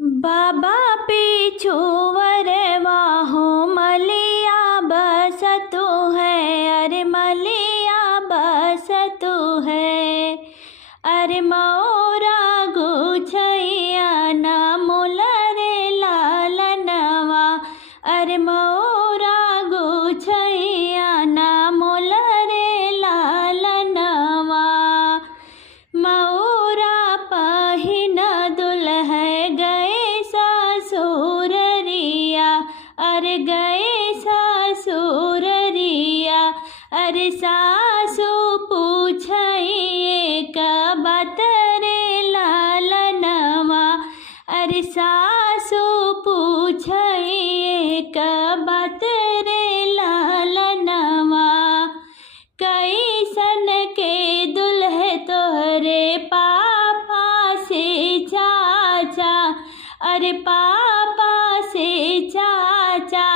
बाबा पिछुवर वाहो मलिया बसतु है, अरे मलिया बसतु है। अरे मोरा गुछैया ना मुलरे लालनवा, अरे मोरा गुछैया ना मुलरे लालनवा। मौरा पहिन दुल्ह गए ससुररिया, अरे गए ससुररिया। अरे सासु पूछिए कबत रे लालनवा, अरे सासु पूछिए कबत रे लालनवा। कैसन के दुल्ह तोहरे पापा से चाचा, अरे पापा से चाचा।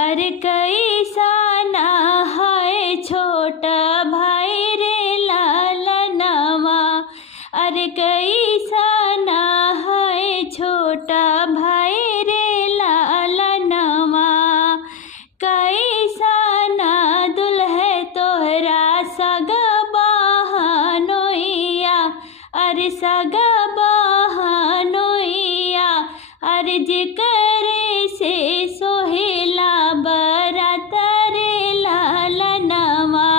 अरे कैसना है छोट भाई रे लालनवा, अरे कैसना है छोटा भाई रे लालनवा। कैसना दुल्ह तोहरा सग बहनोइया, अरे सग बहनोइया। अरे जेकरे से सोहेला बरात रे लालनवा।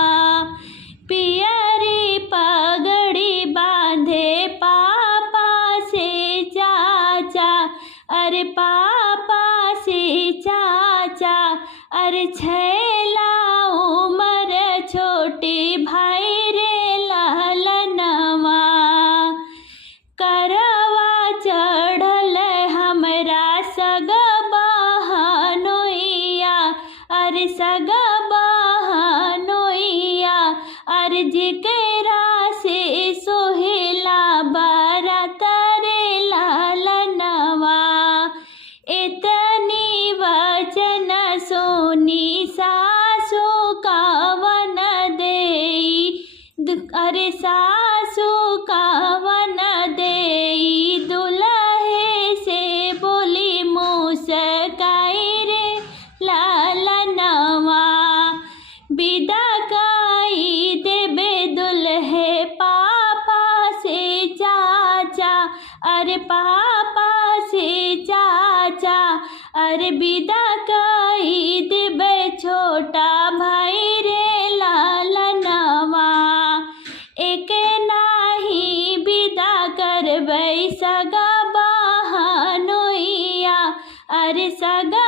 पियरी पगड़ी बांधे पापा से चाचा, अरे पापा से चाचा। अरे छैला उमर छोटी भाई रे लालनवा। करवा चढ़ल हमरा सग बहनोइया, अरे सग बहनोइया। अरे जेकरा से सोहेला बरात रे लालनवा। इतनी वचन सुनी सासु कावन देई, अरे सासु कावन देई। दुल्हे से बोली मुस्काई रे लालनवा। विदा काई देबे दुल्हे पापा से चाचा, अरे पापा से चाचा। अरे विदा काई देबे छोटा भाई रे लालनवा। एक नाही विदा करबै सगा बहनोइया, अरे सगा